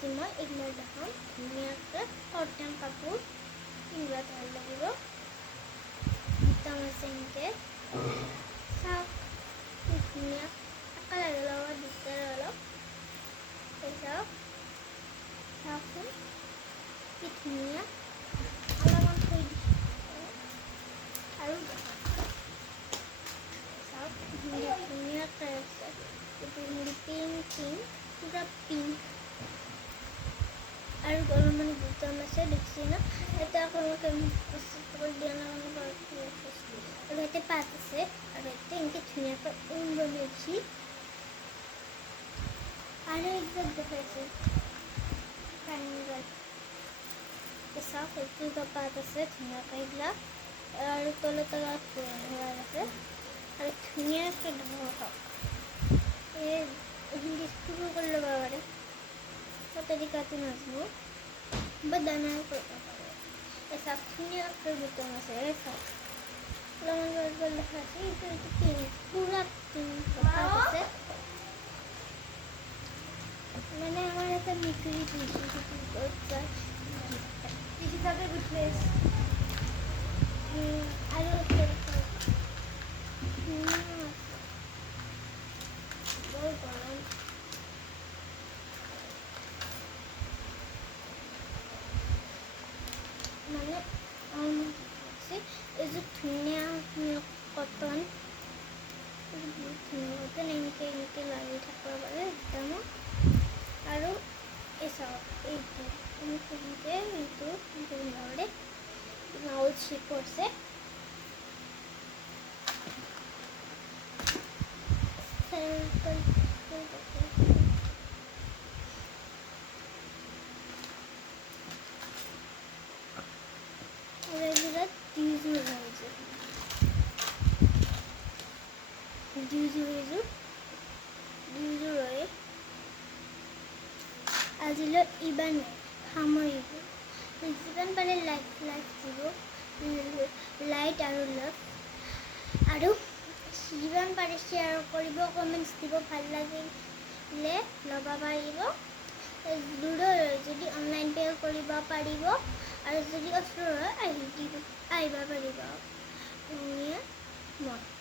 আজি মই এইবিলাক দেখাম ধুনীয়াকৈ কটন কাপোৰ পিন্ধিব ভাল লাগিব বুটাম আছে এনেকৈ চাওক কি ধুনীয়া একা লাগে লগত দিগদাৰ অলপ চাওক চাওকচোন কি ধুনীয়া অলপমান থৈ আৰু চাওক ধুনীয়াকৈ আছে এইটো পিংক পুৰা পিংক আৰু অলপমান বুটাম আছে দেখছি না এটা আকৌ দিয়া না আৰু ইয়াতে পাত আছে আৰু ইয়াতে এনেকৈ ধুনীয়াকৈ ঊল বনাইছি আৰু এইবিলাক দেখাইছে চাওক এইটো পাত আছে ধুনীয়াকৈ এইবিলাক আৰু তলত আছে আৰু ধুনীয়াকৈ হওক এই হিন্দী শুৰু কৰে ল'ব পাৰে তৰিকাটো নাজানো বা দানা কৰিব পাৰে এই চাওক ধুনীয়াকৈ বুটাম আছে এই চাওক অলপমান দেখা আছে এইটো পিংক পুৰা পিংক আছে মানে আমার একটা বিক্রি হিসাবে গুডনেস আরো গরম মানে এই যে ধুনীয়া কটন ধুনীয়া এনেকৈ এনেকৈ লাগি থাকিব পাৰে একদম আৰু এই চাওক এইটো এনেকৈ এইটো ধুনীয়াকৈ নাউল শ্বিপ আছে আজিলৈ ইমান সামৰিব যিমান পাৰে লাইক দিব লাইট আৰু লাভ আৰু যিমান পাৰে শ্বেয়াৰ কৰিব কমেণ্টছ দিব ভাল লাগিলে ল'ব পাৰিব দূৰৰ যদি অনলাইন পে' কৰিব পাৰিব আৰু যদি ওচৰৰ আহিব পাৰিব ধুনীয়া মন